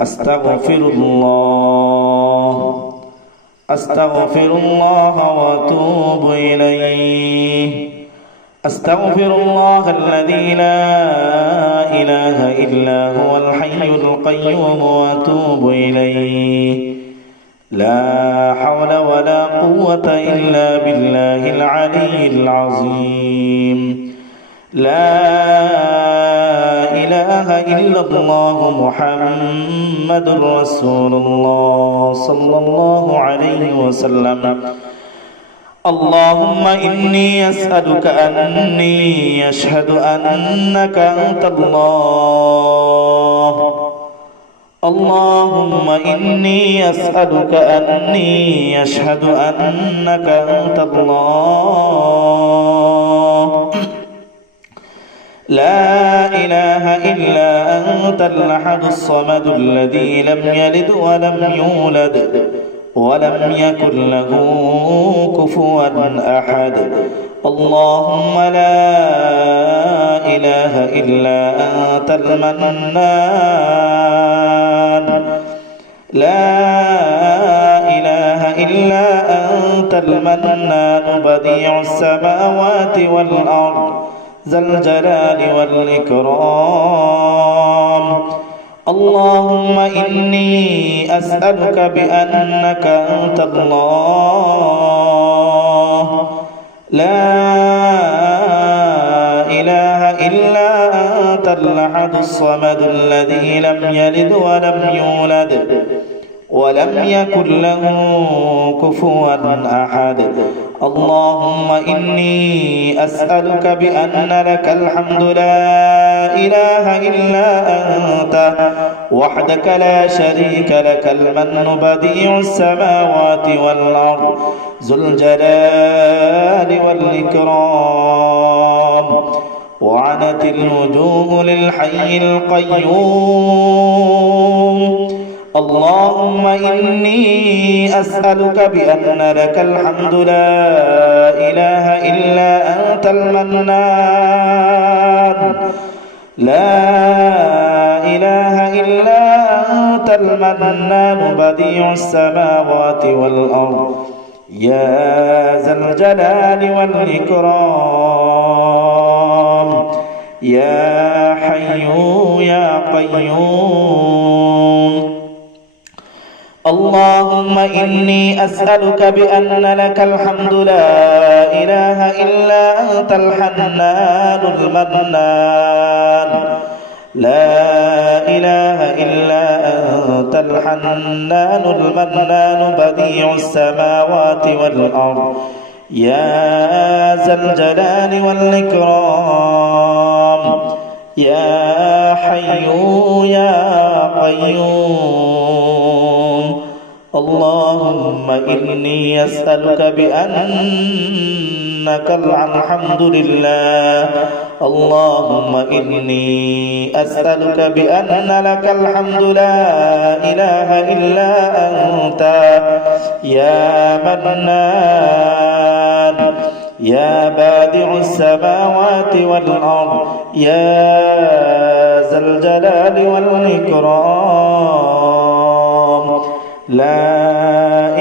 أستغفر الله وأتوب إليه. أستغفر الله الذي لا إله إلا هو الحي القيوم وأتوب إليه. لا حول ولا قوة إلا بالله العلي العظيم. لا إله إلا الله محمد رسول الله صلى الله عليه وسلم. اللهم إني أسألك أني أشهد أنك أنت الله. اللهم إني أسألك أني أشهد أنك أنت الله. لا إله إلا أنت الأحد الصمد الذي لم يلد ولم يولد ولم يكن له كفوا أحد. اللهم لا إله إلا أنت المنان. لا إله إلا أنت المنان بديع السماوات والأرض ذا الجلال والإكرام. اللهم إني أسألك بأنك أنت الله. لا إله إلا أنت الأحد الصمد الذي لم يلد ولم يولد ولم يكن له كفوا أحد. اللهم إني أسألك بأن لك الحمد لا إله إلا أنت وحدك لا شريك لك المن بديع السماوات والأرض ذو الجلال والإكرام. وعنت الوجوه للحي القيوم. اللهم إني أسألك بأن لك الحمد لا إله إلا أنت المنان. لا إله إلا أنت المنان بديع السماوات والأرض يا ذا الجلال والإكرام. يا حي يا قيوم. اللهم إني أسألك بأن لك الحمد لا إله إلا أنت الحنان المنان. لا إله إلا أنت الحنان المنان بديع السماوات والأرض يا ذا الجلال والإكرام. يا حي يا قيوم. اللهم إني أسألك بأنك الحمد لله. اللهم إني أسألك بأن لك الحمد لا إله إلا أنت يا منان. يا بادع السماوات والأرض يا ذا الجلال والإكرام. لا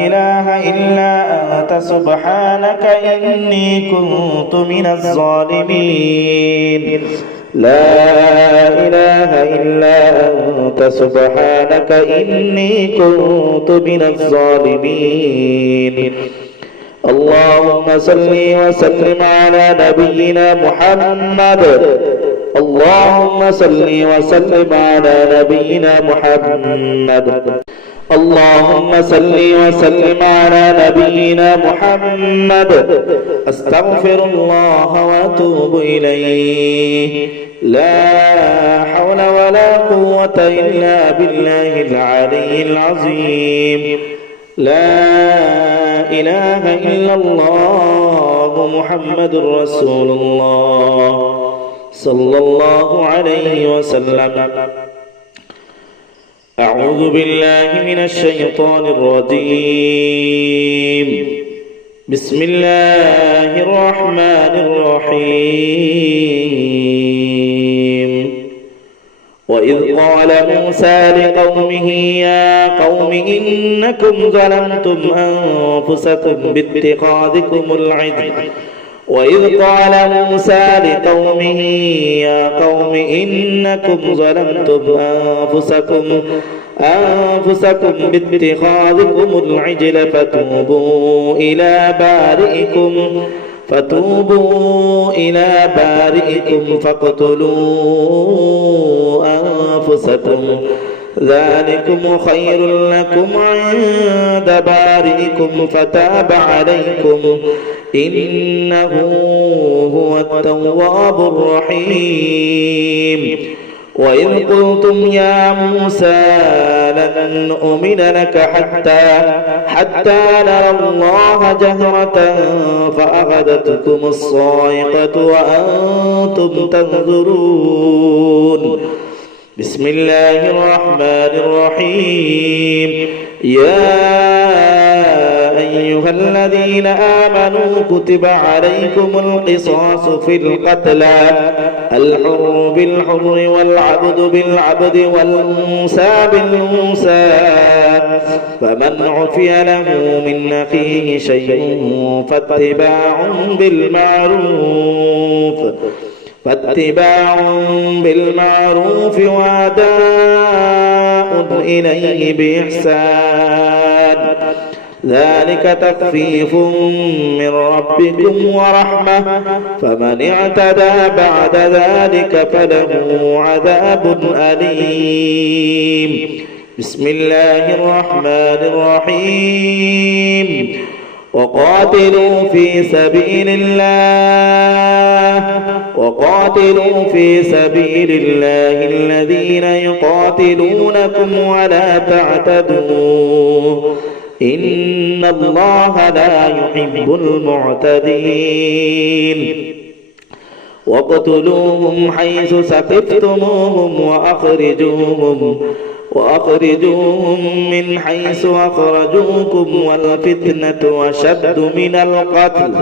إله إلا أنت سبحانك إني كنت من الظالمين. لا إله إلا أنت سبحانك إني كنت من الظالمين. اللهم صل وسلم على نبينا محمد. اللهم صل وسلم على نبينا محمد. اللهم صل وسلم على نبينا محمد. أستغفر الله وأتوب إليه. لا حول ولا قوة إلا بالله العلي العظيم. لا إله إلا الله محمد رسول الله صلى الله عليه وسلم. أعوذ بالله من الشيطان الرجيم. بسم الله الرحمن الرحيم. وإذ قال موسى لقومه يا قوم إنكم ظلمتم أنفسكم باتخاذكم العجل وإذ قال موسى لقومه يا قوم إنكم ظلمتم أنفسكم باتخاذكم العجل فتوبوا إلى بارئكم فاقتلوا أنفسكم ذلكم خير لكم عند بارئكم فتاب عليكم إنه هو التواب الرحيم وإذ قلتم يا موسى لن نؤمن لك حتى نرى الله جهرة فأخذتكم الصاعقة وأنتم تنظرون بسم الله الرحمن الرحيم يا أيها الذين آمنوا كتب عليكم القصاص في القتلى الحر بالحر والعبد بالعبد والأنثى بالأنثى فمن عفي له من أخيه شيء فاتباع بالمعروف وأداء إليه بإحسان ذلك تخفيف من ربكم ورحمة فمن اعتدى بعد ذلك فله عذاب أليم بسم الله الرحمن الرحيم وقاتلوا في سبيل الله الذين يقاتلونكم ولا تعتدوا إن الله لا يحب المعتدين واقتلوهم حيث ثقفتموهم وأخرجوهم من حيث أخرجوكم والفتنة أشد من القتل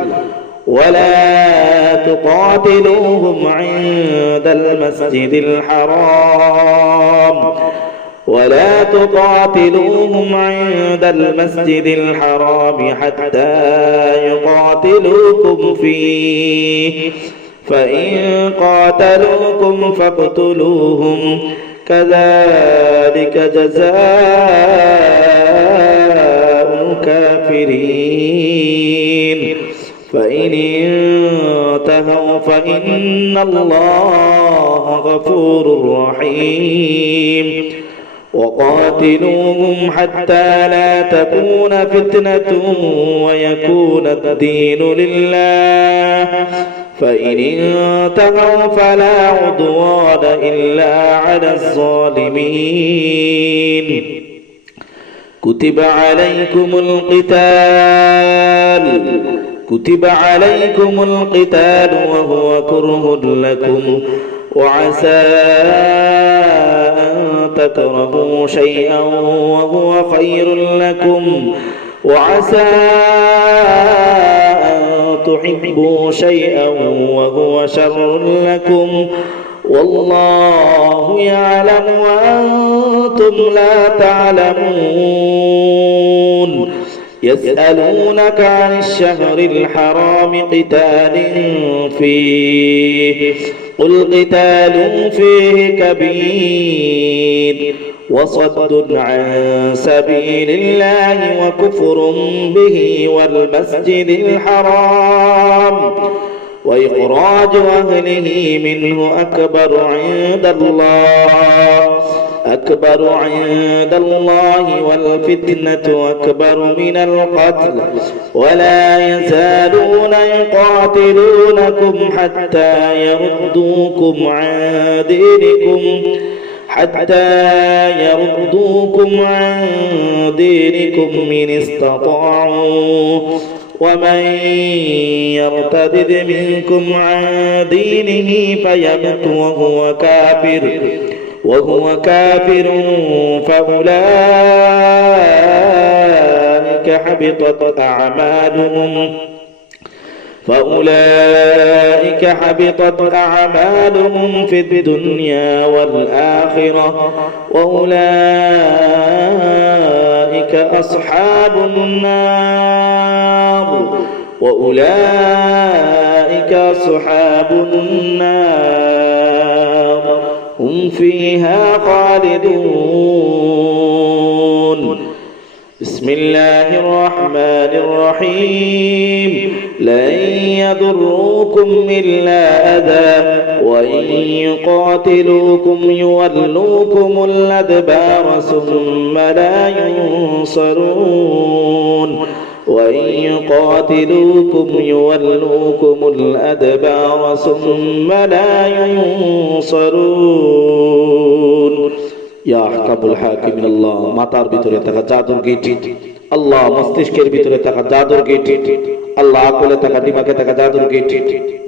ولا تقاتلوهم عند المسجد الحرام حتى يقاتلوكم فيه فإن قاتلوكم فاقتلوهم كذلك جزاء الكافرين فإن انتهوا فإن الله غفور رحيم وقاتلوهم حتى لا تكون فتنة ويكون الدين لله فإن انتهوا فلا عدوان إلا على الظالمين كتب عليكم القتال وهو كره لكم وعسى أن تكرهوا شيئا وهو خير لكم وعسى أن تحبوا شيئا وهو شر لكم والله يعلم وأنتم لا تعلمون يسألونك عن الشهر الحرام قتال فيه قل قتال فيه كبير وصد عن سبيل الله وكفر به والمسجد الحرام وإخراج أهله منه أكبر عند الله والفتنة أكبر من القتل ولا يزالون يقاتلونكم حتى يردوكم عن دينكم إن استطاعوا ومن يرتد منكم عن دينه فيمت وهو كافر فأولئك حبطت أعمالهم فأولئك حبطت أعمالهم في الدنيا والآخرة وأولئك أصحاب النار هم فيها خالدون. بسم الله الرحمن الرحيم. لن يضروكم إلا أذى وإن يقاتلوكم يولوكم الأدبار ثم لا ينصرون وإن يقاتلوكم يولوكم الأدبار ثم لا ينصرون. يا أحكم الحاكمين الله মাতার ভিতরে থাকা জাদুর গিটি, আল্লাহ মস্তিষ্কের ভিতরে থাকা জাদুর গিটি, আল্লাহ আকলে থাকা দিমাগে থাকা জাদুর গিটি,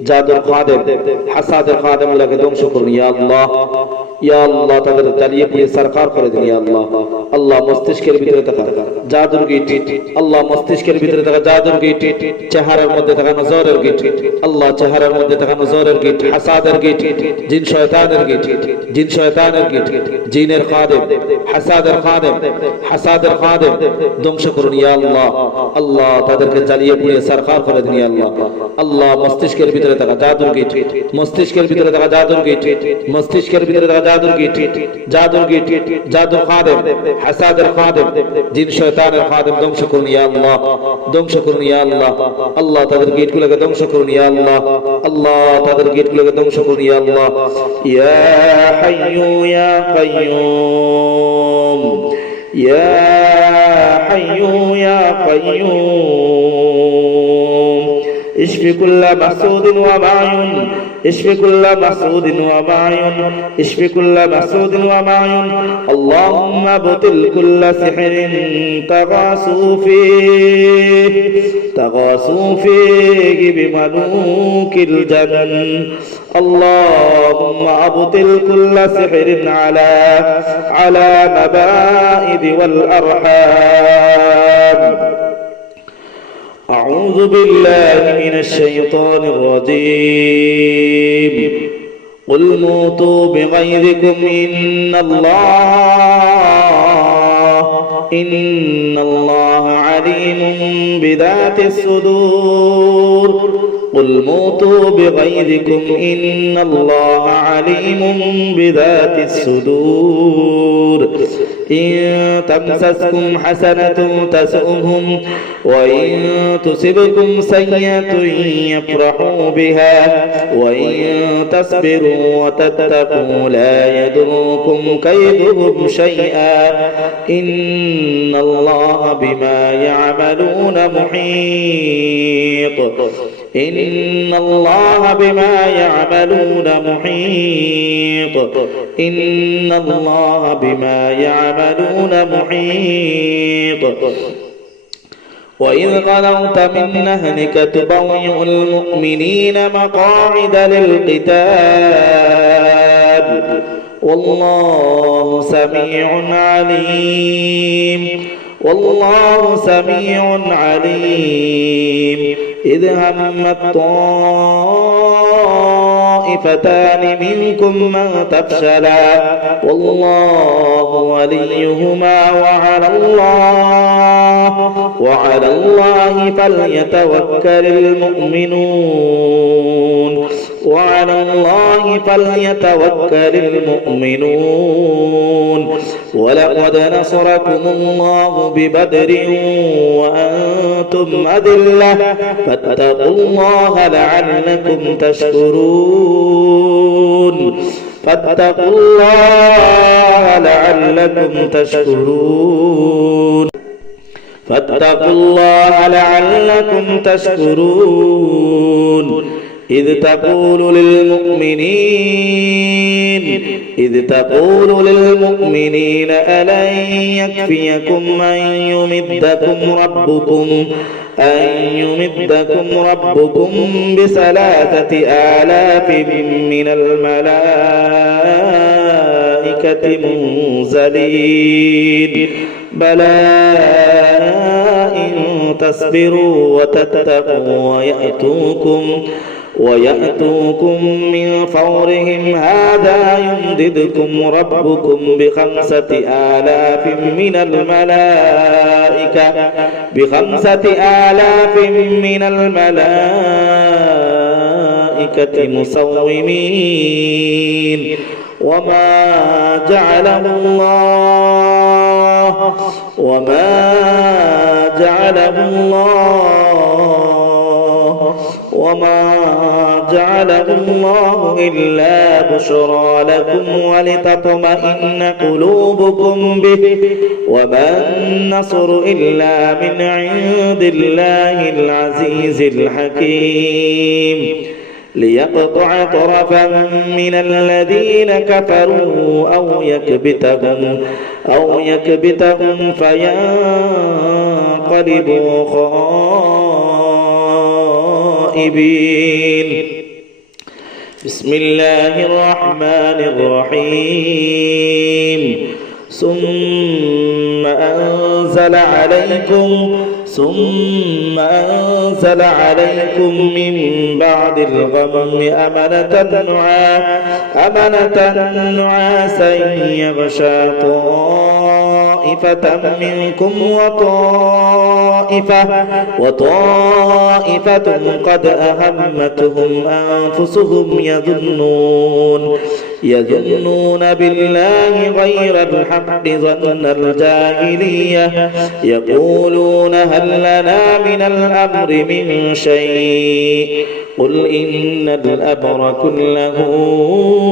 জাদুর খাদেম হাসাদের খাদেমগুলোকে ধ্বংস করুন ইয়া আল্লাহ। ইয়া আল্লাহ তাদের জ্বালিয়ে পুড়িয়ে সরকার করে দিন ইয়া আল্লাহ। আল্লাহ মস্তিষ্কের ভিতরে থাকা জাদুর গিটি, আল্লাহ মস্তিষ্কের ভিতরে থাকা জাদুর গিটি, চেহারার মধ্যে থাকা নজরের গিটি, আল্লাহ চেহারার মধ্যে থাকা নজরের গিটি, হাসাদের গিটি, জিন শয়তানের গিটি, জিন শয়তানের গিটি, জিনের খাদেম হাসাদের খাদেম ধ্বংস করুন ইয়া আল্লাহ। আল্লাহ তাদেরকে জ্বালিয়ে পুড়িয়ে সরকার করে দিন ইয়া আল্লাহ। আল্লাহ মস্তিষ্কের ভিতরে থাকা জাদুর গিটি, মস্তিষ্কের ভিতরে থাকা জাদুর গিটি, মস্তিষ্কের ভিতরে থাকা জাদুর গিটি, জাদুর খাদেম হাসাদের খাদেম জিন শয়তানের খাদেম ধ্বংস করুন ইয়া আল্লাহ, ধ্বংস করুন ইয়া আল্লাহ। আল্লাহ তাদের গিটগুলোকে ধ্বংস করুন ইয়া আল্লাহ। আল্লাহ তাদের গিটগুলোকে ধ্বংস করুন ইয়া আল্লাহ। ইয়া হাইয়ু ইয়া কাইয়ুম, ইয়া হাইয়ু ইয়া কাইয়ুম, اشفي كل محسود ومعين، اشفي كل محسود ومعين، اشفي كل محسود ومعين. اللهم ابطل كل سحر تغاصوا فيه بملوك الجن. اللهم ابطل كل سحر على مبائد والأرحام. أعوذ بالله من الشيطان الرجيم. قل موتوا بغيظكم إن الله عليم بذات الصدور. قل موتوا بغيظكم إن الله عليم بذات الصدور. إن تمسسكم حسنة تسؤهم وإن تصبكم سيئة يفرحوا بها وإن تصبروا وتتقوا لا يضركم كيدهم شيئا إن الله بما يعملون محيط. إن الله بما يعملون محيط. إن الله بما يعملون محيط. وإذ غدوت من أهلك تبوئ المؤمنين مقاعد للقتال والله سميع عليم. والله سميع عليم. إذ همت طائفتان منكم أن تفشلا والله وليهما وعلى الله فليتوكل المؤمنون. وعلى الله فليتوكل المؤمنون. ولقد نصركم الله ببدر وأنتم أذلة فاتقوا الله لعلكم تشكرون. فاتقوا الله لعلكم تشكرون. فاتقوا الله لعلكم تشكرون. إذ تقول للمؤمنين ألن يكفيكم أن يمدكم ربكم ب3,000 من الملائكة منزلين. بلى إن تصبروا وتتقوا ويأتوكم من فورهم هذا يمددكم ربكم بخمسة آلاف من الملائكة مسومين وما جعله الله إلا بشرى لكم ولتطمئن قلوبكم به وما النصر إلا من عند الله العزيز الحكيم ليقطع طرفا من الذين كفروا أو يكبتهم فينقلبوا خائبين. بسم الله الرحمن الرحيم. ثم أنزل عليكم من بعد الغم أمنة نعاسا يغشى طائفة منكم وطائفة قد أهمتهم أنفسهم يظنون بالله غير الحق ظن الجاهلية يقولون هل لنا من الأمر من شيء قل إن الأمر كله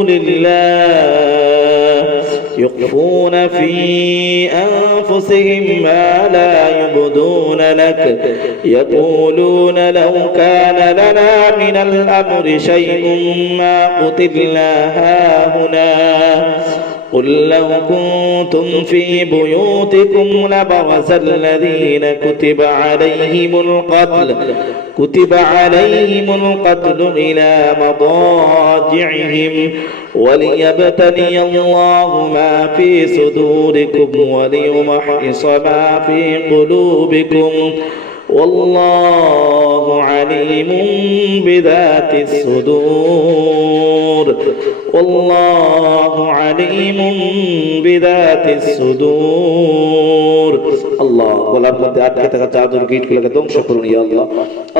لله يخفون في أنفسهم ما لا يبدون لك يقولون لو كان لنا من الأمر شيء ما قتلنا هاهنا قل لو كنتم في بيوتكم لبرز الذين كتب عليهم القتل إلى مضاجعهم وليبتلي الله ما في صدوركم وليمحص ما في قلوبكم والله عليم بذات الصدور আল্লাহ গলার মধ্যে আটকে থাকা জাদুর গিটগুলোকে ধ্বংস করুন ইয়া আল্লাহ।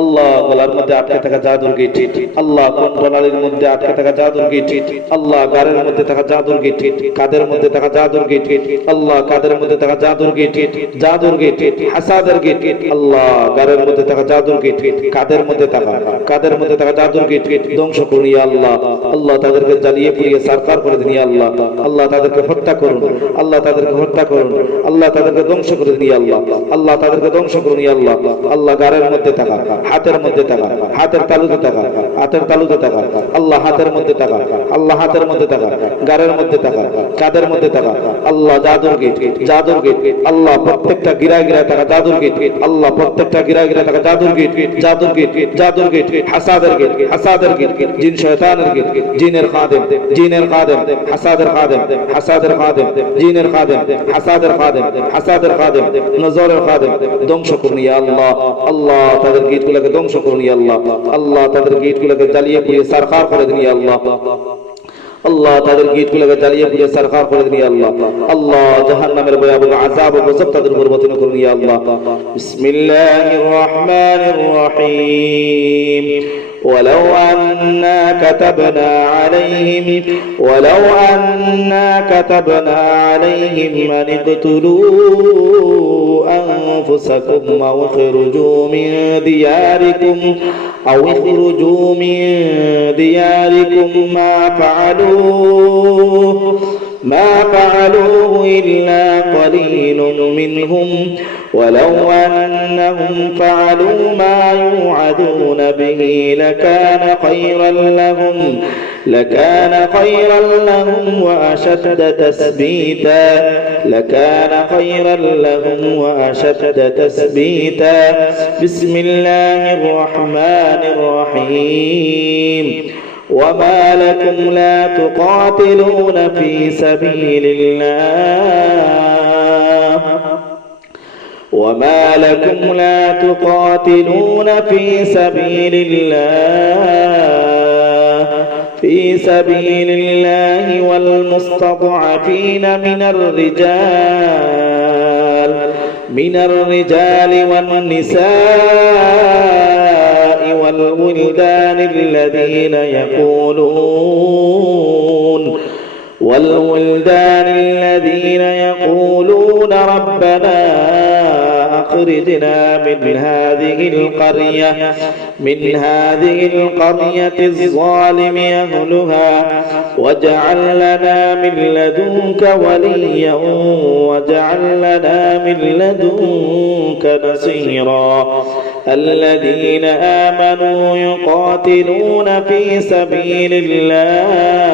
আল্লাহ গলার মধ্যে আটকে থাকা জাদুর গিট, আল্লাহ কণ্ঠনালীর মধ্যে আটকে থাকা জাদুর গিট, আল্লাহ গাড়ের মধ্যে থাকা জাদুর গিট, কাদের মধ্যে থাকা জাদুর গিট, আল্লাহ কাদের মধ্যে থাকা জাদুর গিট, হাসাদের গিট, আল্লাহ গাড়ের মধ্যে থাকা জাদুর গিট, কাদের মধ্যে থাকা জাদুর গিট ধ্বংস করুন ইয়া আল্লাহ। আল্লাহ তাদেরকে জ্বালিয়ে পুড়িয়ে সারকার করে দিন ইয়া আল্লাহ। আল্লাহ তাদেরকে হত্যা করুন, আল্লাহ তাদেরকে ধ্বংস করে দিন ইয়া আল্লাহ। আল্লাহ তাদেরকে ধ্বংস করুন ইয়া আল্লাহ। আল্লাহ গাড়ের মধ্যে থাকা, হাতের মধ্যে থাকা, হাতের তালুতে থাকা, আল্লাহ হাতের মধ্যে থাকা, আল্লাহ হাতের মধ্যে থাকা, গাড়ের মধ্যে থাকা, কাদের মধ্যে থাকা, আল্লাহ জাদুর গিট, আল্লাহ প্রত্যেকটা গিরায় থাকা জাদুর গিট, আল্লাহ প্রত্যেকটা গিরায় থাকা জাদুর গিট, হাসাদের গিট, জিন শয়তানের গিট, জিনের খাদেম, হাসাদের খাদেম, জিনের খাদেম, হাসাদের খাদেম, নজরের খাদেম ধ্বংস করুন ইয়া আল্লাহ। আল্লাহ তাদের গিটগুলোকে ধ্বংস করুন ইয়া আল্লাহ। আল্লাহ তাদের গিটগুলোকে জ্বালিয়ে পুড়িয়ে সারখার করে দিন ইয়া আল্লাহ। আল্লাহ তাদের গিটগুলোকে জ্বালিয়ে পুড়িয়ে সারখার করে দিন ইয়া আল্লাহ। আল্লাহ জাহান্নামের ভয়াবহ আযাব ও গজব তাদের উপর বর্ষণ করুন ইয়া আল্লাহ। বিসমিল্লাহির রাহমানির রহিম। ولو أننا كتبنا عليهم أن اقتلوا أنفسكم أو اخرجوا من دياركم ما فعلوه إلا قليل منهم ولو أنهم فعلوا ما يوعدون به لكان خيرا لهم وأشد تثبيتا بسم الله الرحمن الرحيم. وما لكم لا تقاتلون في سبيل الله وما لكم لا تقاتلون في سبيل الله والمستضعفين من الرجال والنساء والولدان الذين يقولون ربنا أخرجنا من هذه القرية الظالم أهلها واجعل لنا من لدنك وليا واجعل لنا من لدنك نصيرا الذين آمنوا يقاتلون في سبيل الله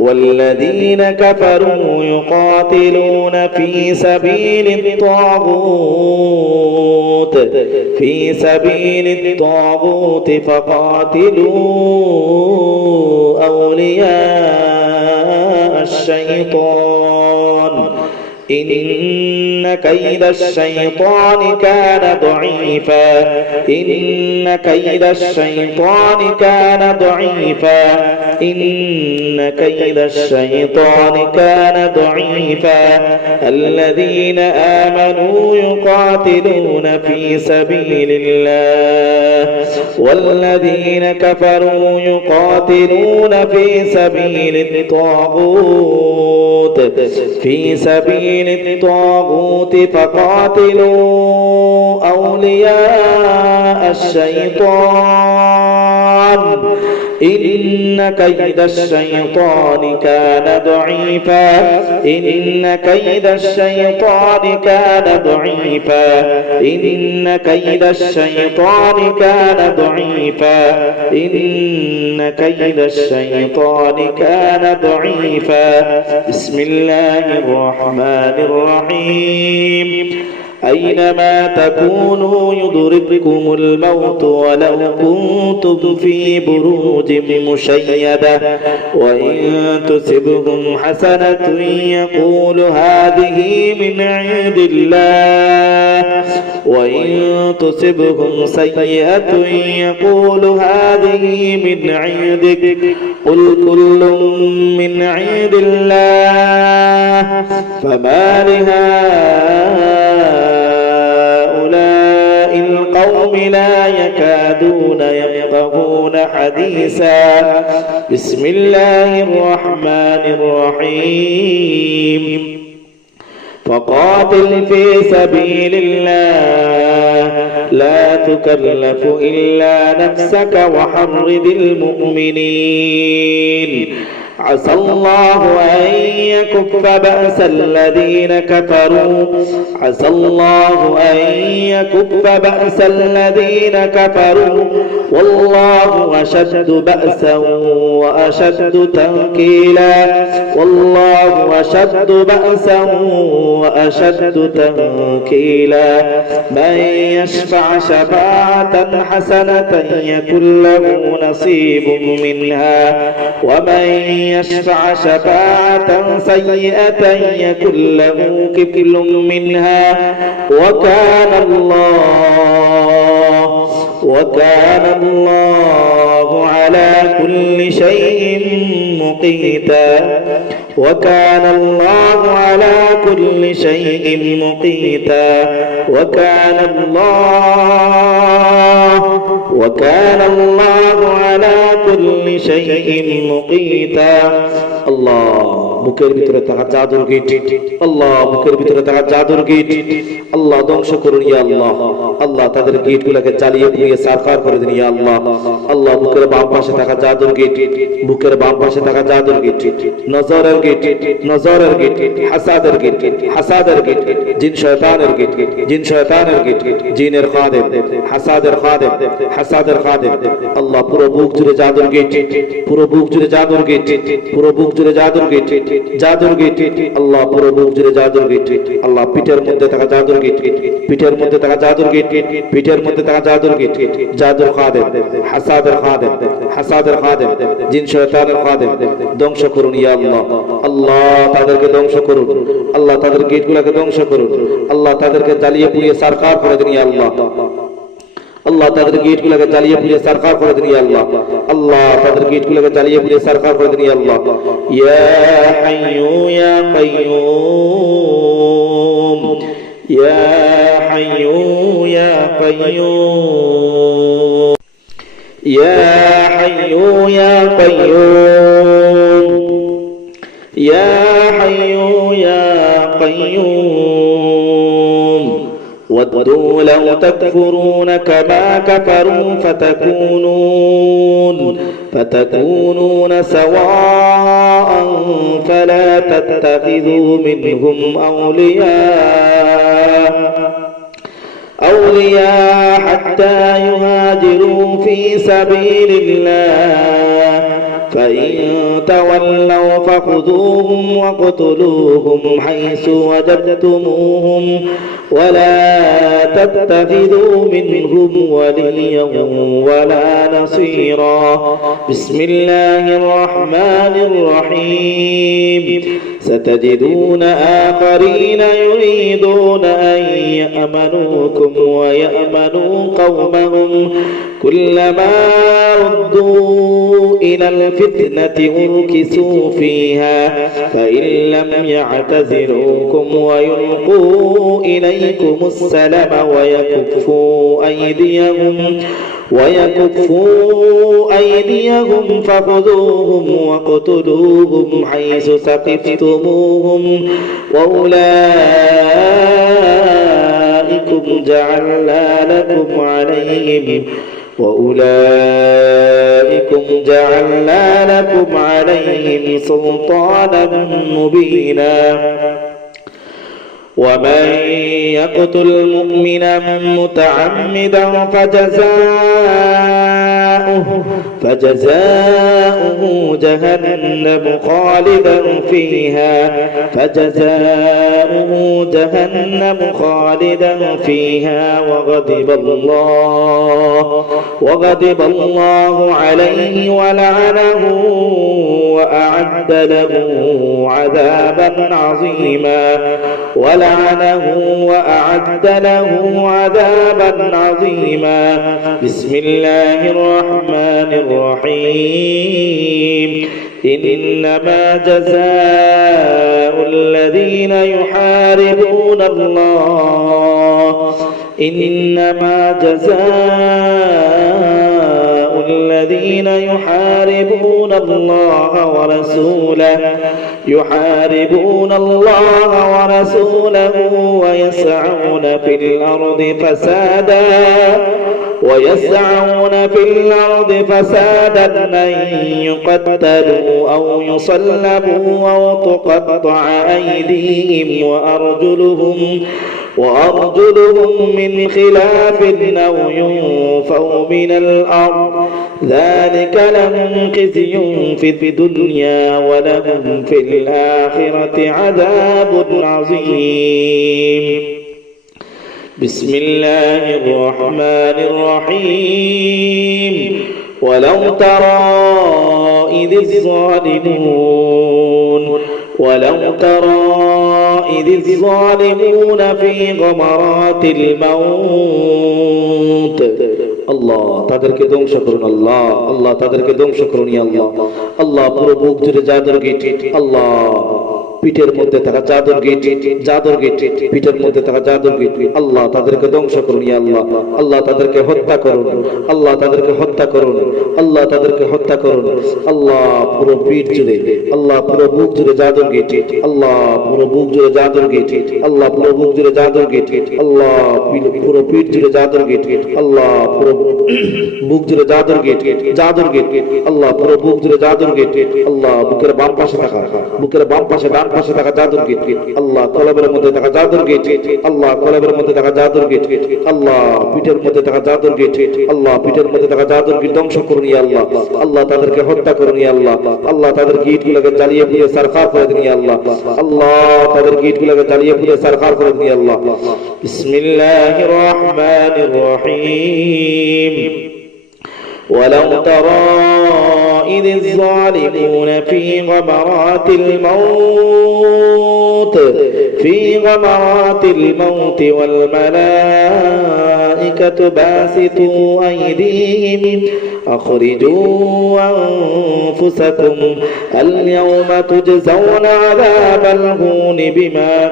والذين كفروا يقاتلون في سبيل الطاغوت فقاتلوا أولياء الشيطان إن كيد الشيطان كان ضعيفا الذين آمنوا يقاتلون في سبيل الله والذين كفروا يقاتلون في سبيل الطاغوت فقاتلوا أولياء الشيطان إن كيد الشيطان كان ضعيفا بسم الله الرحمن الرحيم أينما تكونوا يدرككم الموت ولو كنتم في بروج مشيدة وإن تصبهم حسنة يقول هذه من عند الله وإن تصبهم سيئة يقول هذه من عندك قل كل من عند الله فما لهؤلاء القوم لا يكادون يفقهون حديثا بسم الله الرحمن الرحيم فقاتل في سبيل الله لا تكلف إلا نفسك وحرض المؤمنين عسى الله أن يكف بأس الذين كفروا والله أشد بأسا وأشد تنكيلا من يشفع شفاعة حسنة يكن له نصيب منها ومن يشفع شفاعة سيئة يكن له كفل منها وكان الله على كل شيء مقيتا وكان الله على كل شيء مقيتا الله বুকের ভিতরে তাহার জাদুর গিট আল্লাহ বুকের ভিতরে তাহার জাদুর গিট আল্লাহ ধ্বংস করুন ইয়া আল্লাহ আল্লাহ তাদের গিটগুলোকে চালিয়ে পুড়িয়ে সারখার করে দিন ইয়া আল্লাহ আল্লাহ বুকের বাম পাশে থাকা জাদুর গিট নজরের গিট হাসাদের গিট জিন শয়তানের গিট জিনের খাদেম হাসাদের খাদেম আল্লাহ পুরো বুক জুড়ে জাদুর গিট জাদুর গিট আল্লাহ পুরো বুক জুড়ে জাদুর গিট আল্লাহ পিঠের মধ্যে থাকা জাদুর গিট পিঠের মধ্যে থাকা জাদুর গিট পিঠের মধ্যে থাকা জাদুর গিট জাদুর খাদেম হাসাদের খাদেম জিন শয়তানের খাদেম ধ্বংস করুন ইয়া আল্লাহ আল্লাহ তাদেরকে ধ্বংস করুন আল্লাহ তাদের গিটগুলোকে ধ্বংস করুন আল্লাহ তাদেরকে জ্বালিয়ে পুড়িয়ে সারকার করে দিন ইয়া আল্লাহ আল্লাহ তাদের গিটগুলোকে জ্বালিয়ে পুড়িয়ে সারকার করে দিন ইয়া আল্লাহ আল্লাহ তাদের গিটগুলোকে জ্বালিয়ে পুড়িয়ে সারকার করে দিন ইয়া আল্লাহ ইয়া হাইয়ু ইয়া কাইয়ুম ইয়া হাইয়ু ইয়া কাইয়ুম ইয়া হাইয়ু ইয়া কাইয়ুম ইয়া হাইয়ু ইয়া কাইয়ুম وَدُّوا لَوْ تَكْفُرُونَ كَمَا كَفَرُوا فَتَكُونُونَ سَوَاءً فَلَا تَتَّخِذُوا مِنْهُمْ أَوْلِيَاءَ حَتَّى يُهَاجِرُوا فِي سَبِيلِ اللَّهِ فَإِن تَوَلَّوْا فَخُذُوهُمْ وَاقْتُلُوهُمْ حَيْثُ وَجَدتُّمُوهُمْ وَلَا تَتَّخِذُوا مِنْهُمْ وَلِيًّا وَلَا نَصِيرًا بسم الله الرحمن الرحيم ستجدون آخرين يريدون أن يأمنوكم ويأمنوا قومهم كلما ردوا إلى الفتنة أركسوا فيها فإن لم يعتزلوكم ويلقوا إليكم السلم ويكفوا أيديهم فخذوهم واقتلوهم حيث ثقفتموهم وأولئكم جعلنا لكم عليهم سلطانا مبينا ومن يقتل مؤمنا متعمدا فجزاؤه جهنم خالدا فيها وغضب الله عليه ولعنه وأعد له عذابا عظيما بسم الله الرحمن الرحيم إنما جزاء الذين يحاربون الله ورسوله ويسعون في الأرض فسادا أن يقتلوا أو يصلبوا أو تقطع أيديهم وأرجلهم من خلاف أو ينفوا من الأرض ذلك لهم خزي في الدنيا ولهم في الآخرة عذاب عظيم بسم الله الرحمن الرحيم ولو ترى إذ الظالمون في غمرات الموت আল্লাহ তাদেরকে ধ্বংস করুন আল্লাহ তাদেরকে ধ্বংস করুন ইয়া আল্লাহ পুরো বুক জুড়ে জাদুর গিট আল্লাহ পিঠের মধ্যে থাকা জাদুর গিট পিঠের মধ্যে থাকা জাদুর গিট আল্লাহ তাদেরকে ধ্বংস করুন ইয়া আল্লাহ তাদেরকে হত্যা করুন আল্লাহ পুরো পিঠ জুড়ে আল্লাহ পুরো বুক জুড়ে জাদুর গিট আল্লাহ পুরো বুক জুড়ে জাদুর গিট আল্লাহ পুরো বুক জুড়ে জাদুর গিট আল্লাহ পুরো পিঠ জুড়ে জাদুর গিট আল্লাহ পুরো বুক জুড়ে জাদুর গিট আল্লাহ পুরো বুক জুড়ে জাদুর গিট আল্লাহ বুকের বাম পাশে পাশে থাকা জাদুর গিট আল্লাহ কলবের মধ্যে থাকা জাদুর গিট আল্লাহ কলবের মধ্যে থাকা জাদুর গিট আল্লাহ পিঠের মধ্যে থাকা জাদুর গিট আল্লাহ পিঠের মধ্যে থাকা জাদুর গিট ধ্বংস করুন ইয়া আল্লাহ আল্লাহ তাদেরকে হত্যা করুন ইয়া আল্লাহ আল্লাহ তাদের গিটগুলোকে জ্বালিয়ে পুড়িয়ে সারখার করে দিন ইয়া আল্লাহ আল্লাহ তাদের গিটগুলোকে জ্বালিয়ে পুড়িয়ে সারখার করে দিন ইয়া আল্লাহ বিসমিল্লাহির রহমানির রহিম ولو ترى إذ الظالمون في غمرات الموت والملائكة باسطوا أيديهم أخرجوا أنفسكم اليوم تجزون عذاب الهون بما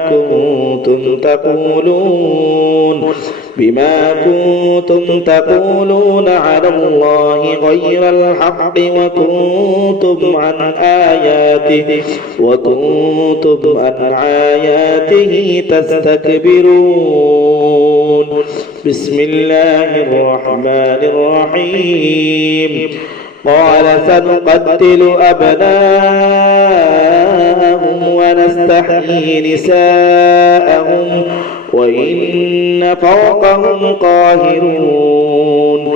كنتم تقولون على الله غير الحق وكنتم عن آياته تستكبرون بسم الله الرحمن الرحيم قال سنقتل أبناءهم ونستحيي نساءهم وإن فوقهم قاهرون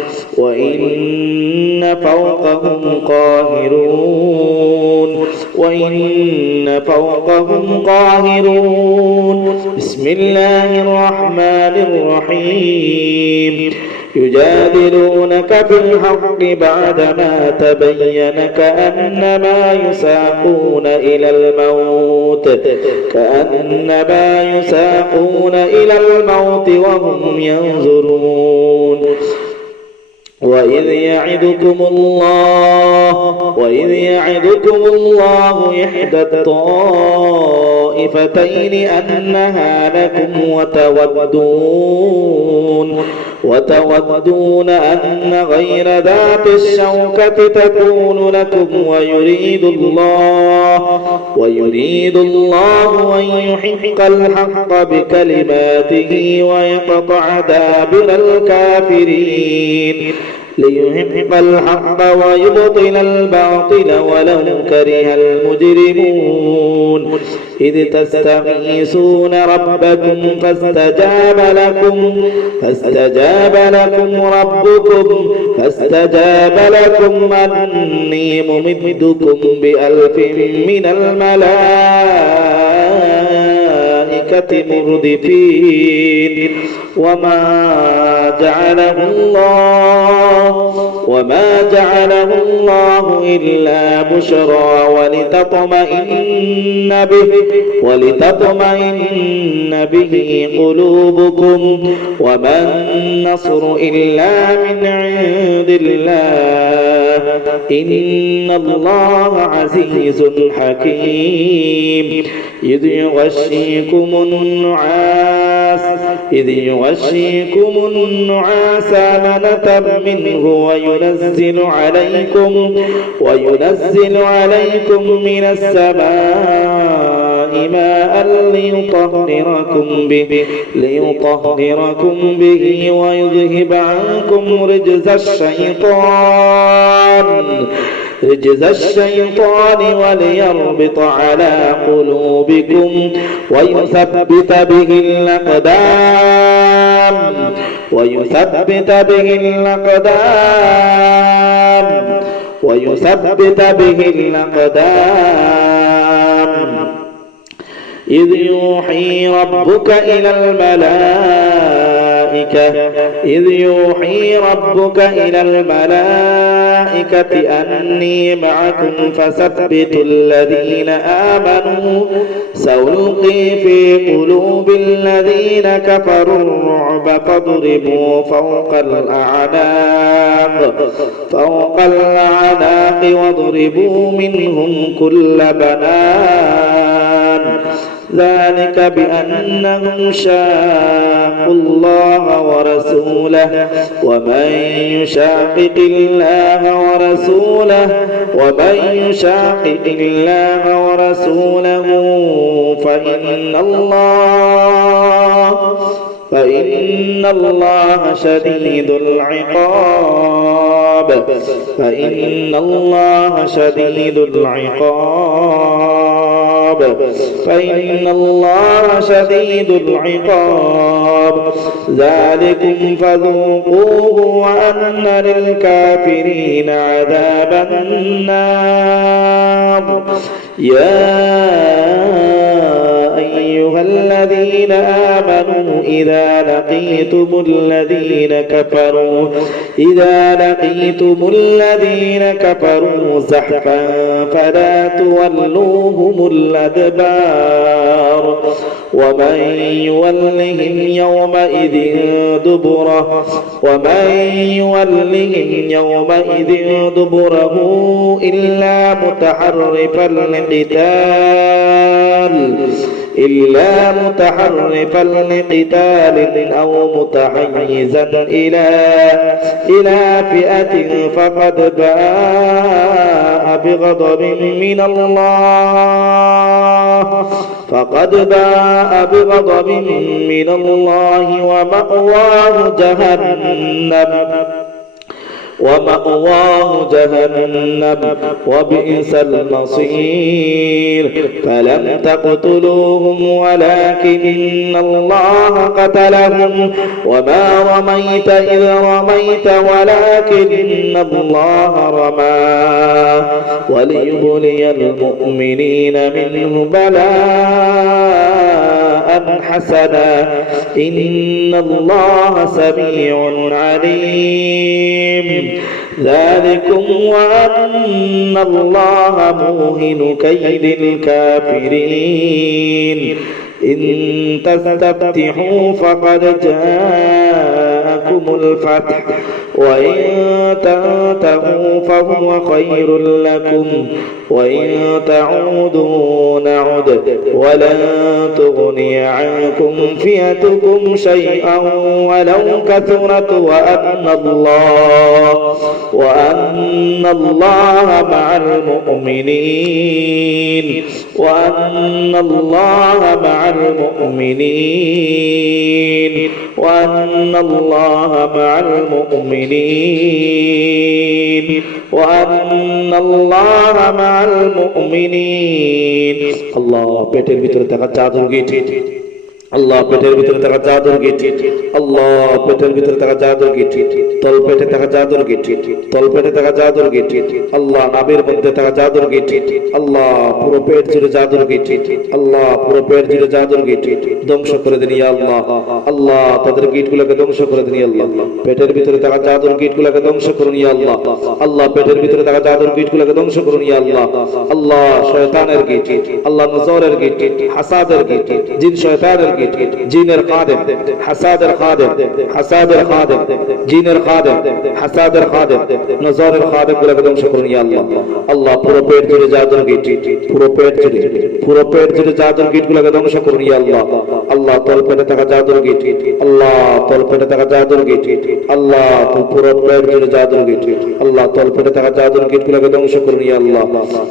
بسم الله الرحمن الرحيم يجادلونك في الحق بعدما تبين كأنما يساقون إلى الموت وهم ينظرون وإذ يعدكم الله إحدى الطائفتين أنها لكم وتودون أن غير ذات الشوكة تكون لكم ويريد الله أن يحق الحق بكلماته ويقطع دابر الكافرين ليحق الحق ويبطل الباطل ولو كره المجرمون إذ تستغيثون ربكم فاستجاب لكم أني ممدكم بألف من الملائكة مردفين وما جعله الله إلا بشرى ولتطمئن به قلوبكم وما النصر إلا من عند الله إن الله عزيز حكيم إذ يغشيكم النعاس أمنة منه وينزل عليكم من السماء ماء ليطهركم به ويذهب عنكم رجز الشيطان وليربط على قلوبكم ويثبت به الأقدام إذ يوحي ربك إلى الملائكة أني معكم فثبتوا الذين آمنوا سألقي في قلوب الذين كفروا الرعب فاضربوا فوق الأعناق واضربوا منهم كل بنان ذلك بأنهم شاقوا الله ورسوله ومن يشاقق الله ورسوله فإن الله شديد العقاب فإن الله شديد العقاب فإن الله شديد العقاب ذلكم فذوقوه وأن للكافرين عذاب النار يا أيها الذين آمنوا إذا لقيتم الذين كفروا زحفا فلا تولوهم الأدبار ومن يولهم يومئذ دبره إلا متحرفا لقتال أو متحيزا إلى فئة فقد باء بغضب من الله ومأواه جهنم وبئس المصير فلم تقتلوهم ولكن الله قتلهم وما رميت إذ رميت ولكن الله رمى وليبلي المؤمنين منه بلاء حسنا إن الله سميع عليم ذلكم وأن الله موهن كيد الكافرين إن تستفتحوا فقد جاءكم الفتح وإن تنتهوا فهو خير لكم وإن تعودوا نعد ولن تغني عنكم فئتكم شيئا ولو كثرت وأن الله مع المؤمنين وأن الله مع المؤمنين وأن الله مع المؤمنين وأن الله مع المؤمنين الله পেটের ভিতরে থাকা চাদর গেটে আল্লাহ পেটের ভিতরে থাকা চাদর গেটে আল্লাহ পেটের ভিতরে থাকা চাদর গেটে তল পেটে থাকা চাদর গেটে তল পেটে থাকা চাদর গেটে আল্লাহ নাভির মধ্যে থাকা চাদর গেটে আল্লাহ পুরো পেট জুড়ে চাদর গেটে আল্লাহ পুরো পেট জুড়ে চাদর গেটে ধ্বংস করে দিন ইয়া আল্লাহ আল্লাহ তাদের গিটগুলোকে ধ্বংস করে দিন ইয়া আল্লাহ পেটের ভিতরে থাকা চাদর গিটগুলোকে ধ্বংস করুন ইয়া আল্লাহ আল্লাহ পেটের ভিতরে থাকা চাদর গিটগুলোকে ধ্বংস করুন ইয়া আল্লাহ আল্লাহ শয়তানের গিট আল্লাহ নজরের গিট হাসাদের গিট জিন শয়তানের জিনের খাদেম হাসাদের খাদেম জিনের খাদেম হাসাদের খাদেম নজরের খাদেম গুলোকে ধ্বংস করুন ইয়া আল্লাহ আল্লাহ পুরো পেট জুড়ে জাদুর গিট পুরো পেট জুড়ে জাদুর গিট গুলোকে ধ্বংস করুন ইয়া আল্লাহ আল্লাহ তল পেটে থাকা জাদুর গিট আল্লাহ তল পেটে থাকা জাদুর গিট আল্লাহ পুরো পেট জুড়ে জাদুর গিট আল্লাহ তল পেটে থাকা জাদুর গিট গুলোকে ধ্বংস করুন ইয়া আল্লাহ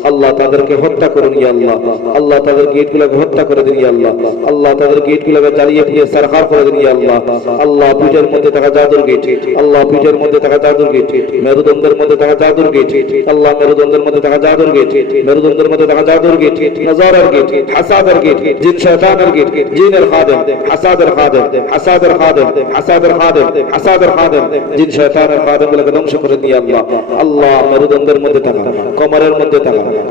আল্লাহ তাদেরকে হত্যা করুন ইয়া আল্লাহ আল্লাহ তাদের গিট গুলোকে হত্যা করে দিন ইয়া আল্লাহ আল্লাহ তাদের গিট গুলোকে জ্বালিয়ে দিয়ে সরকার করে দিন ইয়া আল্লাহ আল্লাহ পিঠের মধ্যে থাকা জাদুর গিট আল্লাহ পিঠের মধ্যে থাকা জাদুর গিট মেরুদণ্ডের মধ্যে থাকা জাদুর গিট আল্লাহ মেরুদণ্ডের মধ্যে থাকা জাদুর গিট মেরুদণ্ডের মধ্যে থাকা জাদুর গিট নজরের গিট হাসাদের গিট জিন শয়তানের গিট জিনের খাদেম হাসাদের খাদেম জিন শয়তানের খাদেম গুলোকে ধ্বংস করে দিন ইয়া আল্লাহ আল্লাহ মেরুদণ্ডের মধ্যে থাকা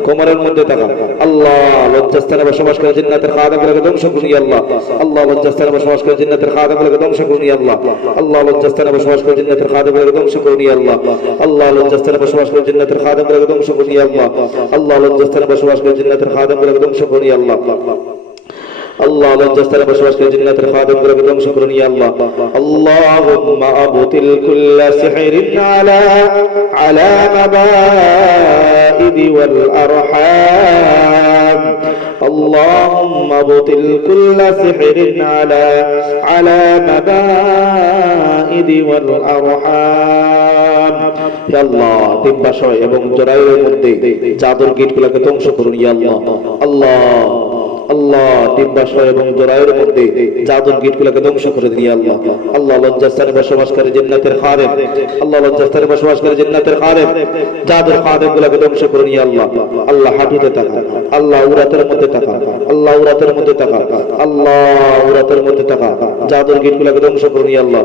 কোমরের মধ্যে থাকা আল্লাহ লজ্জাস্থানে বসবাস করে জিন্নাতের খাদেম গুলোকে ধ্বংস করুন ইয়া আল্লাহ আল্লাহ লজ্জাস্থানে বসবাস করে জিন্নাতের খাদেম গুলোকে ধ্বংস করুন ইয়া আল্লাহ আল্লাহ লজ্জাস্থানে বসবাস করে জিন্নাতের খাদেম গুলোকে ধ্বংস করুন ইয়া আল্লাহ আল্লাহ লজ্জাস্থানে বসবাস করে জিন্নাতের খাদেম গুলোকে ধ্বংস করুন ইয়া আল্লাহ আল্লাহ লজ্জাস্থানে বসবাস করে জিন্নাতের খাদেম গুলোকে ধ্বংস করুন ইয়া আল্লাহ আল্লাহ লজ্জাস্থানে বসবাস করে জিন্নাতের খাদেম গুলোকে ধ্বংস করুন ইয়া আল্লাহ আল্লাহুম্মা আবতিল কুল্লা সিহরিন আলা মাবাইদি ওয়াল আরহাম اللهم ابطل كل سحر على مبائد والارحام يا الله ডিম্বাশয় এবং জরায়ুর মধ্যে জাদুর গিটগুলোকে ধ্বংস করুন ইয়া আল্লাহ আল্লাহ আল্লাহ ডিম্বাশয় এবং জরায়ুর মধ্যে জাদুর কীটগুলোকে ধ্বংস করে দিন আল্লাহ। আল্লাহ লজ্জাস্থানে বসবাসকারী জান্নাতের খাদেম, আল্লাহ লজ্জাস্থানে বসবাসকারী জান্নাতের খাদেম, জাদুর খাদেমগুলোকে ধ্বংস করে নিয়ে আল্লাহ। আল্লাহ হাঁটুতে তাকা, আল্লাহ উরাতের মধ্যে তাকা, আল্লাহ উরাতের মধ্যে তাকা, আল্লাহ উরাতের মধ্যে তাকা, জাদুর কীটগুলোকে ধ্বংস করে নিয়ে আল্লাহ।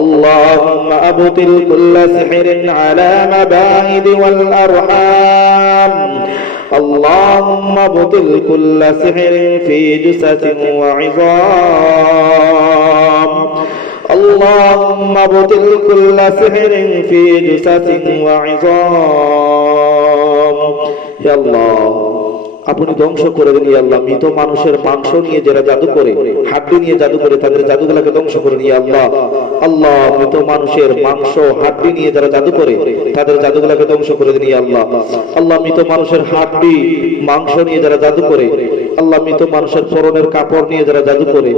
আল্লাহুম্মা আবতিল কুল্লা সিহরিন আলা মাবাইদ ওয়াল আরহাম, اللهم ابطل كل سحر في جثث وعظام، اللهم ابطل كل سحر في جثث وعظام। يا الله আপনি ধ্বংস করে দিন আল্লাহ। মৃত মানুষের মাংস নিয়ে যারা জাদু করে, হাড্ডি নিয়ে জাদু করে, তাদের জাদুগুলোকে ধ্বংস করে নিয়ে আল্লাহ। আল্লাহ মৃত মানুষের মাংস হাড্ডি নিয়ে যারা জাদু করে, তাদের জাদুগুলোকে ধ্বংস করে দিন আল্লাহ। আল্লাহ মৃত মানুষের হাড্ডি মাংস নিয়ে যারা জাদু করে, আল্লাহ মৃত মানুষের পরনের কাপড় নিয়ে যারা জাদু করে,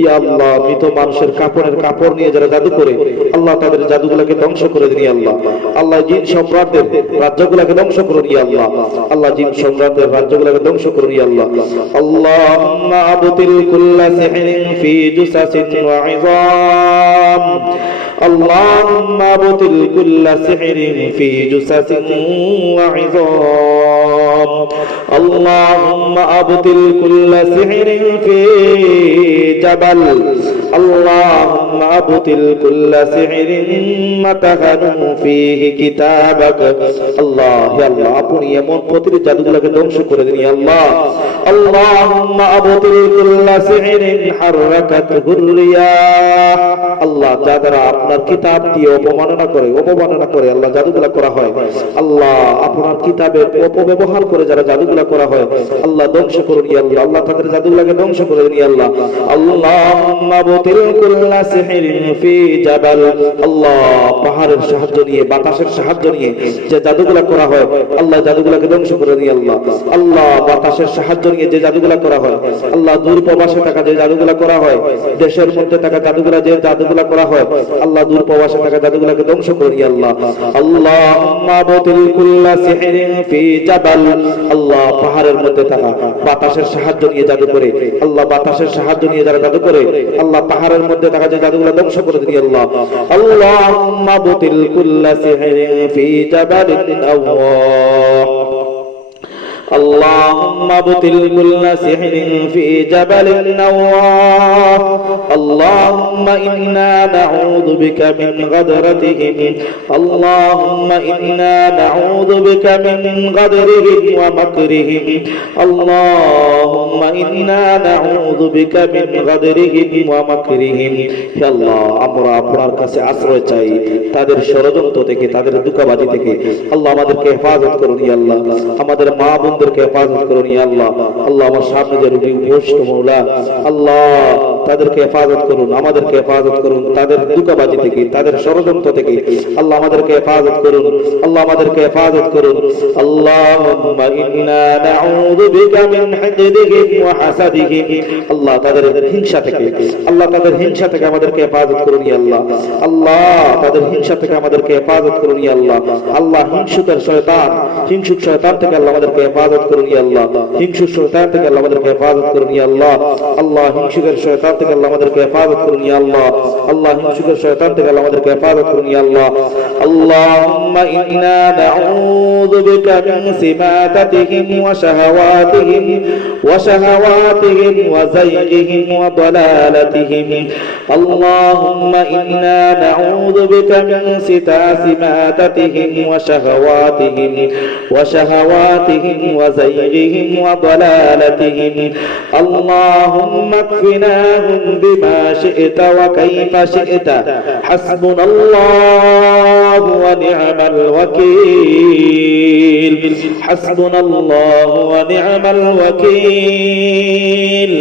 ইয়া আল্লাহ মৃত মানুষের কাপড়ের কাপড় নিয়ে যারা জাদু করে, আল্লাহ তাদের জাদুগুলোকে ধ্বংস করে দিন আল্লাহ। আল্লাহ জিন সম্রাটদের রাজ্যগুলোকে ধ্বংস করে দিন আল্লাহ। আল্লাহ জিন সম্রাটদের রাজ্যগুলোকে ধ্বংস করে দিন আল্লাহ। আল্লাহুম্মা আবতিল কুল্লা সিহরিন ফি জুসাসিন ওয়া ইযাম, আল্লাহুম্মা আবতিল কুল্লা সিহরিন ফি জুসাসিন ওয়া ইযাম, আল্লাহুম্মা আবতিল কুল্লা সিহরিন ফি জাবাল, আল্লাহুম্মা আবতিল কুল্লা সিহরিন মাতাহানু ফিহি কিতাবাক। আল্লাহ হে আল্লাহ আপনি এমন প্রতিটি জাদুগুলোকে ধ্বংস করে দিন আল্লাহ। আল্লাহুম্মা আবতিল কুল্লা সিহরিন হাররাকাতহু রিয়াহ, আল্লাহ যারা আপনার কিতাব দিয়ে অপমাননা করে আল্লাহ জাদুগুলো করা হয়, আল্লাহ আপনার কিতাবের অপব্যবহার করে যারা জাদুগুলো করা হয় আল্লাহ ধ্বংস করুন ইয়া আল্লাহ। আল্লাহ তাদের জাদুগুলোকে ধ্বংস করে দিন আল্লাহ। আল্লাহুম্মা আবতিল কুল্লা সিহরিন ফি জাবাল, আল্লাহ পাহাড়ের সাহায্য নিয়ে, বাতাসের সাহায্য নিয়ে যে জাদুগুলো করা হয় আল্লাহ জাদুগুলোকে ধ্বংস করে দিন আল্লাহ। আল্লাহ বাতাসের সাহায্য নিয়ে যে জাদুগুলো করা হয়, আল্লাহ দূর প্রবাসে থাকা যে জাদুগুলো করা হয়, দেশের মধ্যে থাকা জাদুগুলো যে জাদুগুলো করা হয় আল্লাহ দূর প্রবাসে থাকা জাদুগুলোকে ধ্বংস করে দিন আল্লাহ। আল্লাহুম্মা আবতিল কুল্লা সিহরিন ফি জাবাল, আল্লাহ পাহাড়ের মধ্যে থাকা বাতাসের সাহায্য নিয়ে জাদু করে, আল্লাহ বাতাসের সাহায্য নিয়ে যারা জাদু করে আল্লাহ পাহাড়ের মধ্যে থাকা যে জাদুগুলো ধ্বংস করে দিন আল্লাহ। আল্লাহুম্মা আবতিল কুল্লা সিহরিন ফি জাবালিন আওয়াহ, اللهم ابطل كل سحر في جبل نواه، اللهم إنا نعوذ بك من غدرتهم، اللهم إنا نعوذ بك من غدرهم ومكرهم، اللهم إنا نعوذ بك من غدرهم ومكرهم। হে আল্লাহ আমরা আপনার কাছে আশ্রয় চাই তাদের ষড়যন্ত্র থেকে, তাদের ধোঁকাবাজি থেকে। আল্লাহ আমাদেরকে হেফাজত করুন ইয়া আল্লাহ, আমাদের মা বোনদেরকে হেফাজত করুন ইয়া আল্লাহ। আল্লাহ আমার সামনে যে রোগী উপস্থিত মওলা, আল্লাহ তাদেরকে হেফাজত করুন, আমাদেরকে হেফাজত করুন তাদের ধোঁকাবাজি থেকে, তাদের ষড়যন্ত্র থেকে। আল্লাহ আমাদেরকে হেফাজত করুন, আল্লাহ আমাদেরকে হেফাজত করুন। আল্লাহুম্মা ইন্না নাউযু বিকা মিন হিকদিহিম ওয়া হাসাদিহিম, আল্লাহ তাদের হিংসা থেকে, আল্লাহ তাদের হিংসা থেকে আমাদেরকে হেফাজত করুন ইয়া আল্লাহ। আল্লাহ তাদের হিংসা থেকে আমাদেরকে হেফাজত করুন ইয়া আল্লাহ। আল্লাহ হিংসুক শয়তান থেকে আল্লাহ আমাদেরকে হেফাজত করুন ইয়া আল্লাহ। হিংসুক শয়তান থেকে আল্লাহ আমাদেরকে হেফাজত করুন ইয়া আল্লাহ। আল্লাহ হিংসুকের শয়তান থেকে আল্লাহ আমাদেরকে হেফাজত করুন ইয়া আল্লাহ। আল্লাহ হিংসুকের শয়তান থেকে আল্লাহ আমাদেরকে হেফাজত করুন ইয়া আল্লাহ। আল্লাহুম্মা ইন্না নাউযু বিকা মিন সিমাতাতিহিম ওয়া শাহাওয়াতিহিম ওয়া যায়গিহিম ওয়া দালালাতিহিম। আল্লাহুম্মা ইন্না নাউযু বিকা মিন সিমাতাতিহিম ওয়া শাহাওয়াতিহিম ওয়া যায়গিহিম ওয়া দালালাতিহিম। আল্লাহুম্মা কফিনাহুম বিমা শি'তা ওয়া কাইফা শি'তা, হাসবুনাল্লাহু ওয়া নি'মাল ওয়াকিল, হাসবুনাল্লাহু ওয়া নি'মাল ওয়াকিল,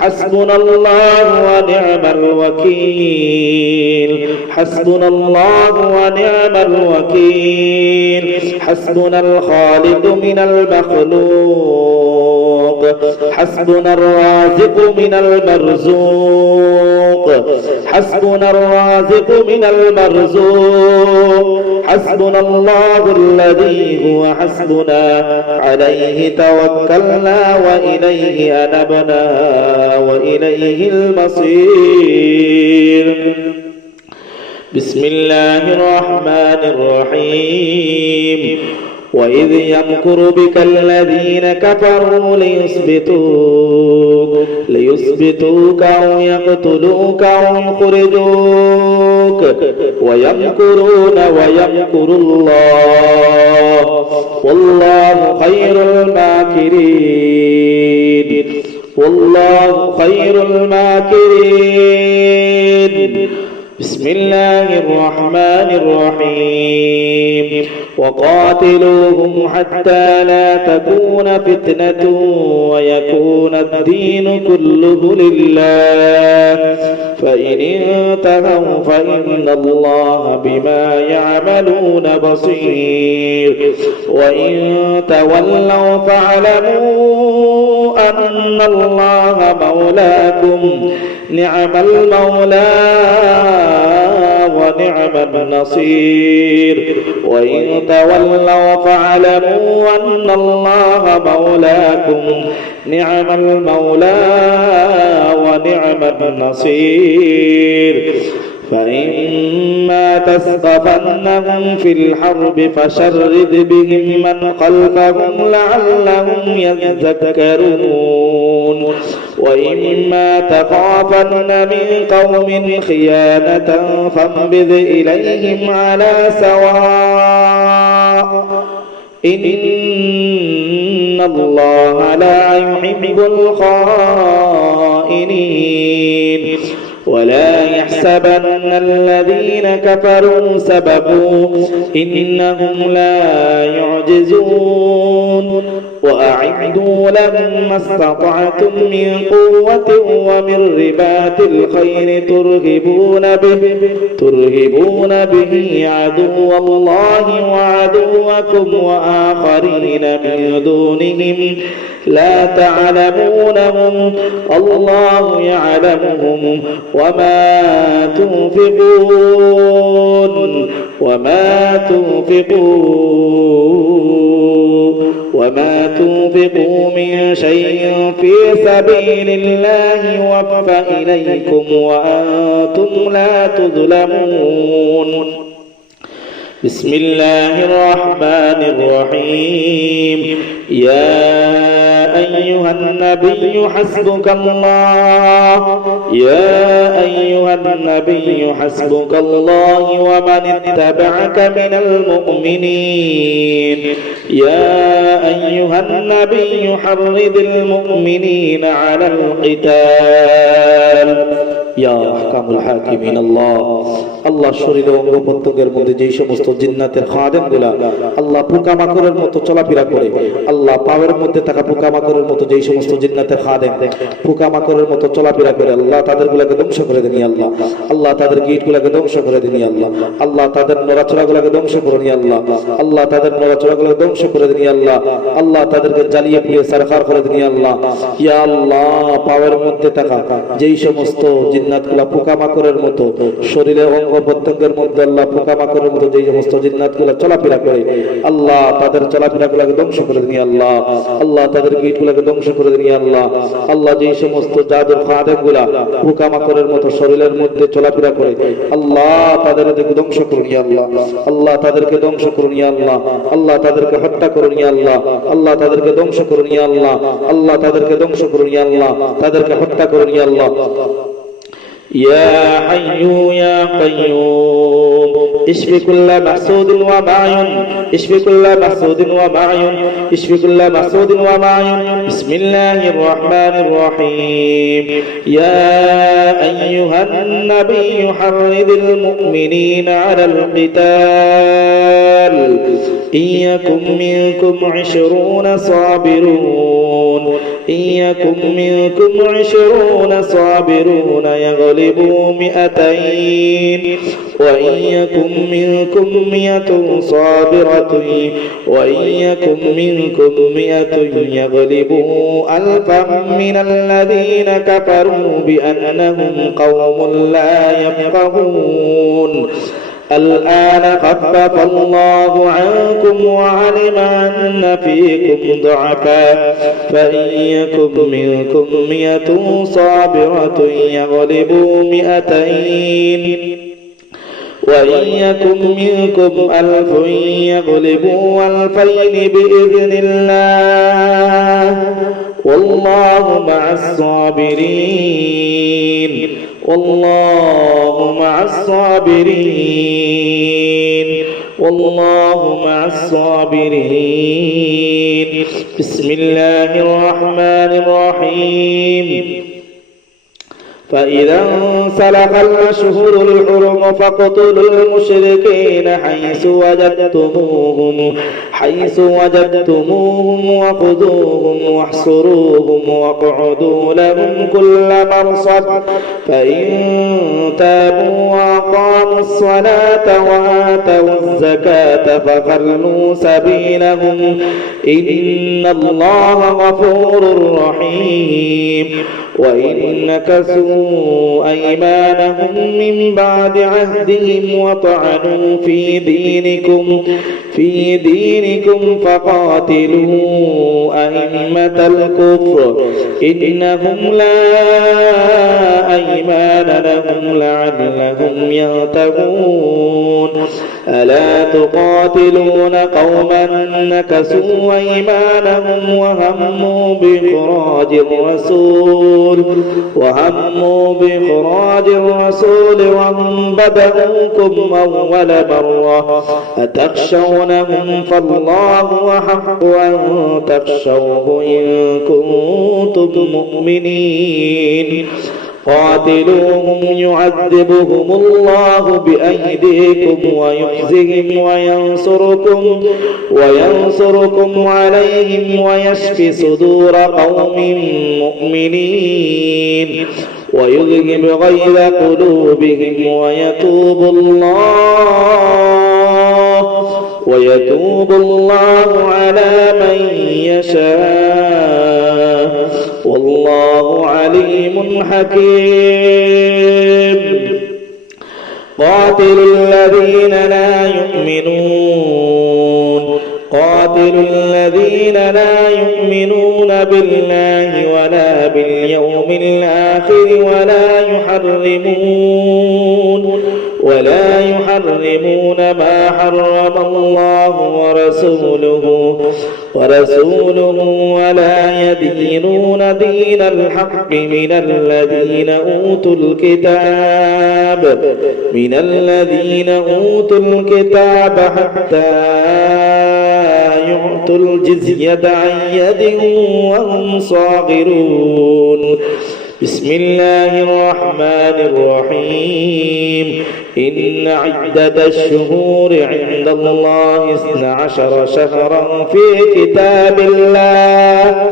হাসবুনাল্লাহু ওয়া নি'মাল ওয়াকিল, হাসবুনাল্লাহু ওয়া নি'মাল ওয়াকিল, হাসবুনাল খালিকু মিনাল মাখলুক, حسبنا الرازق من المرزوق، حسبنا الرازق من المرزوق حسبنا الله الذي هو حسبنا عليه توكلنا وإليه أنبنا وإليه المصير بسم الله الرحمن الرحيم وإذ يمكر بك الذين كفروا ليثبتوك أو يقتلوك أو يخرجوك ويمكرون ويمكر الله والله خير الماكرين والله خير الماكرين بسم الله الرحمن الرحيم وقاتلوهم حتى لا تكون فتنة ويكون الدين كله لله فإن انتهوا فإن الله بما يعملون بصير وإن تولوا فاعلموا أن الله مولاكم نعم المولى ونعم النصير وإن تولوا فاعلموا أن الله مولاكم نعم المولى ونعم النصير فإما تثقفنهم في الحرب فشرد بهم من خلفهم لعلهم يذكرون وإما تخافن من قوم خيانة فانبذ إليهم على سواء إن الله لا يحب الخائنين ولا يحسبن الذين كفروا سبقوا إنهم لا يعجزون وأعدوا لهم ما استطعتم من قوة ومن رباط الخيل ترهبون به عدو الله وعدوكم وآخرين من دونهم لا تعلمونهم الله يعلمهم وما تنفقوا من شيء في سبيل الله يوفى إليكم وأنتم لا تظلمون بسم الله الرحمن الرحيم يا أيها النبي حسبك الله ومن اتبعك من المؤمنين يا أيها النبي حرض المؤمنين على القتال يا أحكم الحاكمين الله শরীরে অঙ্গ প্রত্যঙ্গের মধ্যে যেই সমস্ত জিন্নাতের খাদেমগুলা আল্লাহ পোকামাকড়ের মতো চলাফেরা করে আল্লাহ পাওয়ার মধ্যে থাকা পোকামাকড়ের মতো যেই সমস্ত জিন্নাতের খাদেম পোকামাকড়ের মতো চলাফেরা করে আল্লাহ তাদেরগুলোকে ধ্বংস করে দেন আল্লাহ আল্লাহ তাদের গিটগুলোকে ধ্বংস করে দেন আল্লাহ আল্লাহ তাদের নড়াচড়াগুলোকে ধ্বংস করে দেন আল্লাহ আল্লাহ তাদের নড়াচড়াগুলোকে ধ্বংস করে দেন আল্লাহ আল্লাহ তাদেরকে জ্বালিয়ে পুড়িয়ে সারখার করে দেন আল্লাহ ইয়া আল্লাহ পাওয়ার মধ্যে থাকা যেই সমস্ত জিন্নাতগুলা পোকামাকড়ের মতো শরীরে অঙ্গ প্রত্যঙ্গের মধ্যে আল্লাহ পোকামাকড়ের মতো যেই সমস্ত জিন্নাতগুলা চলাফেরা করে আল্লাহ তাদের চলাফেরাগুলোকে ধ্বংস করে দিন আল্লাহ আল্লাহ তাদের গিটগুলোকে ধ্বংস করে দিন আল্লাহ আল্লাহ যেই সমস্ত জাদুর খাদেমগুলা পোকামাকড়ের মতো শরীরের মধ্যে চলাফেরা করে আল্লাহ তাদেরকে ধ্বংস করুন আল্লাহ আল্লাহ তাদেরকে ধ্বংস করুন আল্লাহ আল্লাহ তাদেরকে হত্যা করুন আল্লাহ আল্লাহ তাদেরকে ধ্বংস করুন আল্লাহ আল্লাহ তাদেরকে ধ্বংস করুন আল্লাহ তাদেরকে হত্যা করুন আল্লাহ يا حي يا قيوم اشف كل محسود ومعين اشف كل محسود ومعين اشف كل محسود ومعين بسم الله الرحمن الرحيم يا أيها النبي حرض المؤمنين على القتال إن يكن منكم 20 صابرون إن يكن منكم 20 صابرون يغلبوا 200 وإن يكن منكم مئة صابرة يغلبوا ألفا من الذين كفروا بأنهم قوم لا يفقهون الآن خفف الله عنكم وعلم أن فيكم ضعفا فإن يكن منكم مئة صابرة يغلبوا مئتين وإن يكن منكم ألف يغلبوا ألفين بإذن الله والله مع الصابرين والله مع الصابرين والله مع الصابرين بسم الله الرحمن الرحيم فإذا انسلخ الأشهر الحرم فاقتلوا المشركين حيث وجدتموهم وخذوهم واحصروهم واقعدوا لهم كل مرصد فإن تابوا وأقاموا الصلاة وآتوا الزكاة فخلوا سبيلهم إن الله غفور رحيم وإن نكثوا أيمانهم من بعد عهدهم وطعنوا في دينكم فقاتلوا أئمة الكفر إنهم لا أيمان لهم لعلهم ينتهون ألا تقاتلون قوما نكثوا أيمانهم وهموا بإخراج الرسول وهم بدأوكم أول مرة أتخشونهم فالله أحق أن تخشوه إن كنتم مؤمنين قاتلوهم يعذبهم الله بأيديكم ويخزهم وينصركم عليهم ويشف صدور قوم مؤمنين ويذهب غيظ قلوبهم ويتوب الله على من يشاء والله عليم حكيم قاتلوا الذين لا يؤمنون بالله ولا باليوم الآخر ولا يحرمون ما حرم الله ورسوله ولا يدينون دين الحق من الذين أوتوا الكتاب حتى يعطوا الجزية عن يد وهم صاغرون بسم الله الرحمن الرحيم إن عدة الشهور عند الله 12 شهرا في كتاب الله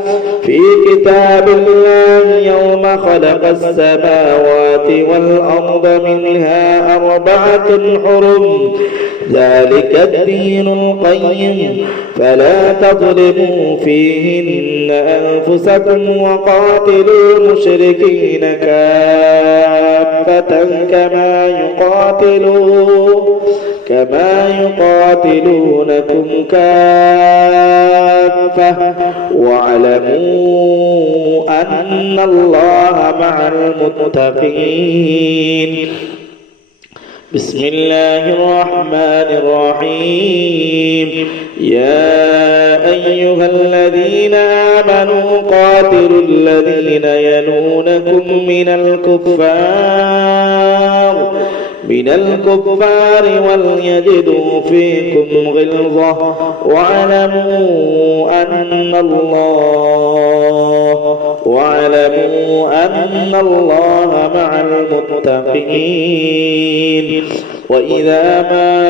يوم خلق السماوات والأرض منها 4 حرم ذلك الدين القيم فلا تظلموا فيهن أنفسكم وقاتلوا المشركين كافة كما يقاتلونكم كافة واعلموا أن الله مع المتقين بسم الله الرحمن الرحيم يا أيها الذين آمنوا قاتلوا الذين يلونكم من الكفار وليجدوا فيكم غلظة واعلموا أن الله مع المتقين وإذا ما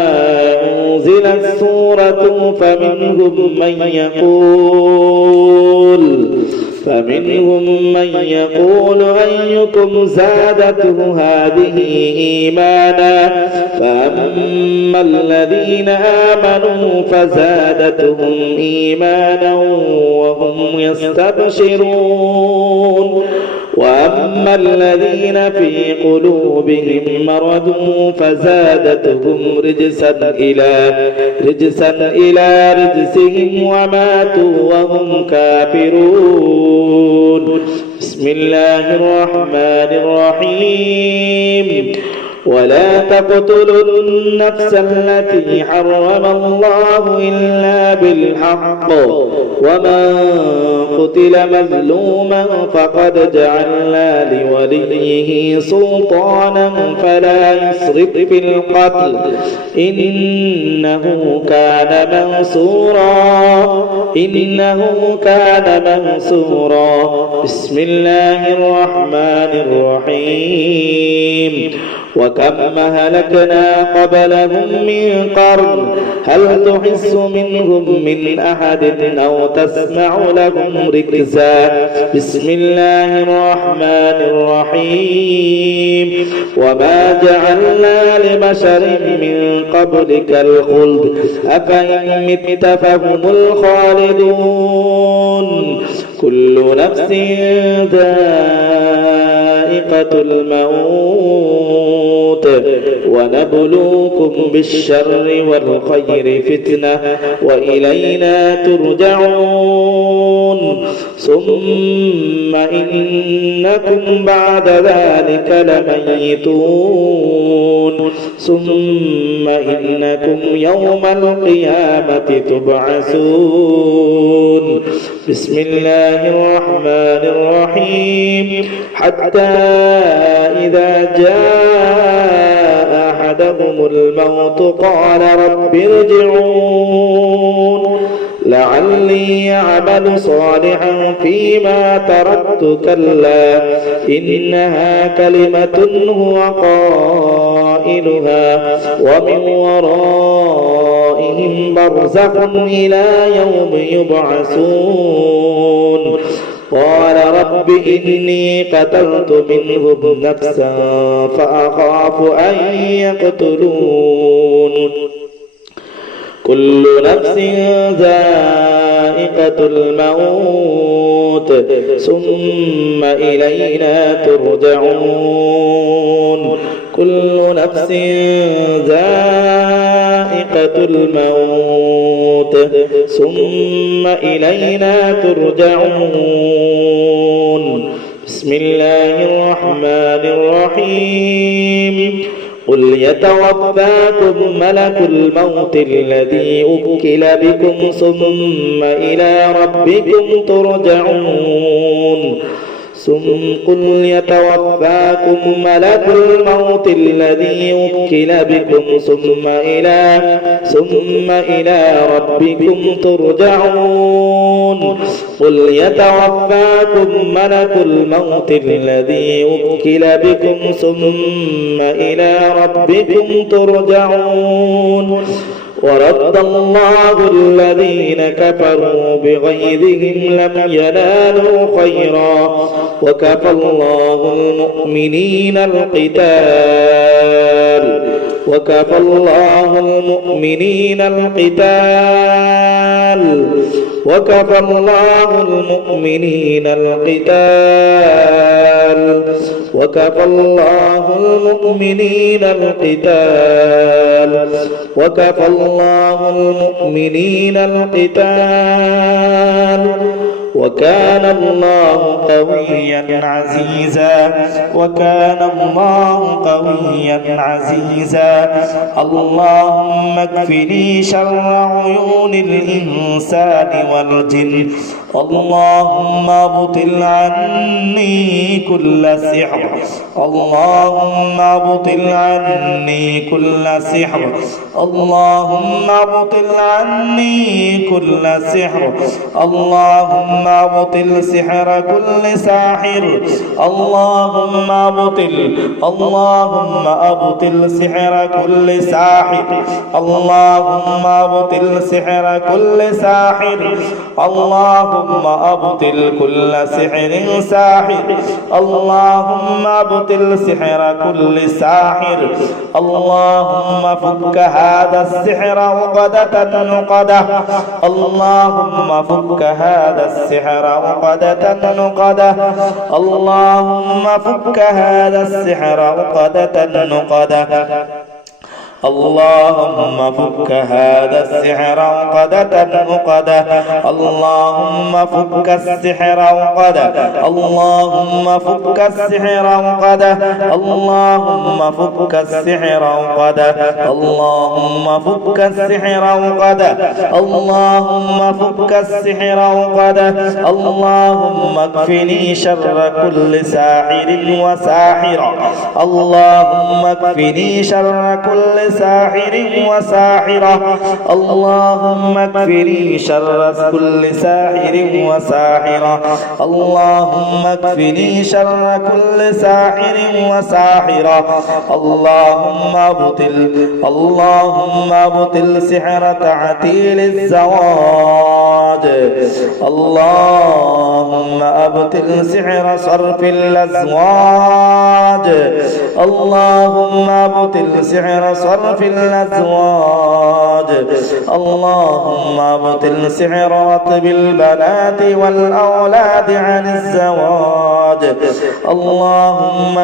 أنزلت سورة فمنهم من يقول أيكم زادته هذه إيمانا فأما الذين آمنوا فزادتهم إيمانا وهم يستبشرون وأما الذين في قلوبهم مرض فزادتهم رجسا إلى رجسهم وماتوا وهم كافرون بسم الله الرحمن الرحيم ولا تقتلوا النفس التي حرم الله إلا بالحق ومن قتل مظلوما فقد جعلنا لوليه سلطانا فلا يسرف في القتل إنه كان منصورا بسم الله الرحمن الرحيم وكم أهلكنا قبلهم من قرن هل تحس منهم من أحد أو تسمع لهم ركزا بسم الله الرحمن الرحيم وما جعلنا لبشر من قبلك الخلد أفإن مت فهم الخالدون كل نفس ذائقة الموت ونبلوكم بالشر والخير فتنة وإلينا ترجعون ثم إنكم بعد ذلك لميتون ثم إنكم يوم القيامة تبعثون بسم الله الرحمن الرحيم حتى إذا جاء أحدهم الموت قال رب ارجعون لعلي أعمل صالحا فيما تركت كلا إنها كلمة هو قائلها ومن ورائهم برزخ إلى يوم يبعثون قال رب إني قتلت منهم نفسا فأخاف أن يقتلون كل نفس ذائقة الموت ثم إلينا ترجعون كل نفس ذائقة الموت ثم إلينا ترجعون بسم الله الرحمن الرحيم قل يتوفاكم ملك الموت الذي وكل بكم ثم إلى ربكم ترجعون قل يتوفاكم ملك الموت الذي وكل بكم ثم إلى ربكم ترجعون قل يتوفاكم ملك الموت الذي وكل بكم ثم إلى ربكم ترجعون ورد الله الذين كفروا بغيظهم لم ينالوا خيرا وكفى الله المؤمنين القتال وكفى الله المؤمنين القتال وكفى الله المؤمنين القتال وكفى الله المؤمنين القتال وكفى الله المؤمنين القتال وكان الله قويا عزيزا وكان الله قويا عزيزا اللهم اكفني شر عيون الإنسان والجن اللهم ابطل عني كل سحر اللهم ابطل عني كل سحر اللهم ابطل عني كل سحر اللهم ابطل سحر كل ساحر اللهم ابطل سحر كل ساحر اللهم ابطل سحر كل ساحر اللهم ابطل كل سحر ساحر اللهم ابطل ابطل سحر كل ساحر اللهم فك هذا السحر عقدة نقدة اللهم فك هذا السحر عقدة نقدة اللهم فك هذا السحر عقدة نقدة اللهم فك هذا السحر عقدة نقدة اللهم فك السحر عقدة اللهم فك السحر عقدة اللهم فك السحر عقدة اللهم فك السحر عقدة اللهم فك السحر عقدة اللهم اكفني شر كل ساحر وساحرة اللهم اكفني شر كل ساحر وساحرة اللهم اكفني شر كل ساحر وساحرة اللهم اكفني شر كل ساحر وساحرة اللهم ابطل سحر تعتيل الزواج اللهم ابطل سحر صرف الازواج اللهم ابطل سحر صرف الازواج اللهم ابطل سحر رطب البنات والاولاد عن الزواج اللهم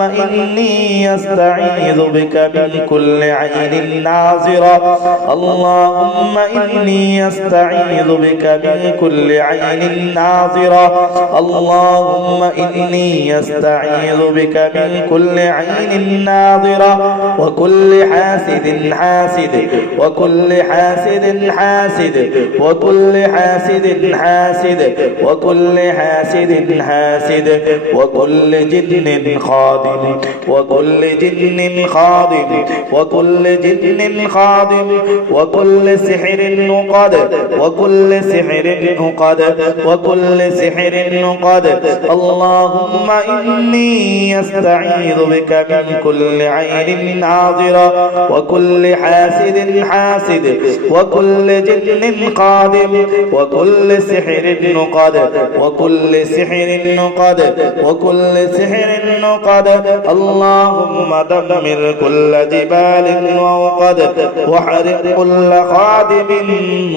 إني أستعيذ بك من كل عين ناظرة اللهم إني أستعيذ بك من كل عين ناظرة اللهم إني أستعيذ بك من كل عين ناظرة وكل حاسد حاسد وكل حاسد حاسد وكل حاسد حاسد وكل حاسد حاسد وكل جن خادم وكل جن خادم وكل جن خادم وكل سحر نقد وكل سحر نقد وكل سحر نقد اللهم إني أستعيذ بك من كل عين ناظرة وكل حاسد حاسد وكل جن قادم وكل سحر نقد وكل سحر نقد وكل سحر نقد اللهم دمر كل جبال ووقد وحرق كل خادم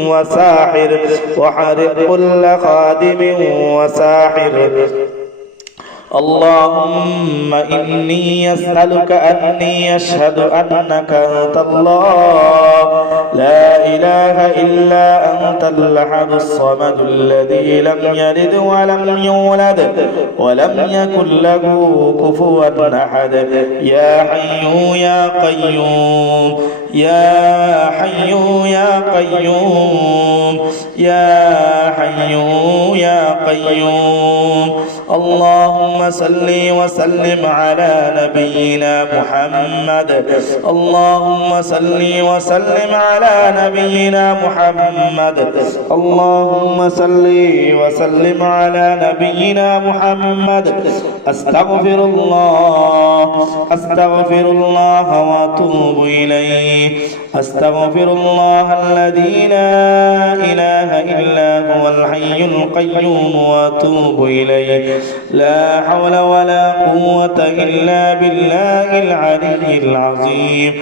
وساحر وحرق كل خادم وساحر اللهم إني أسألك أني أشهد أنك أنت الله لا إله إلا أنت الأحد الصمد الذي لم يلد ولم يولد ولم يكن له كفوا أحد يا حي يا قيوم يا حي يا قيوم يا حي يا قيوم اللهم صل وسلم على نبينا محمد اللهم صل وسلم على نبينا محمد اللهم صل وسلم على نبينا محمد أستغفر الله وأتوب إليه أستغفر الله الذي لا إله إلا هو الحي القيوم وأتوب إليه لا حول ولا قوة إلا بالله العلي العظيم.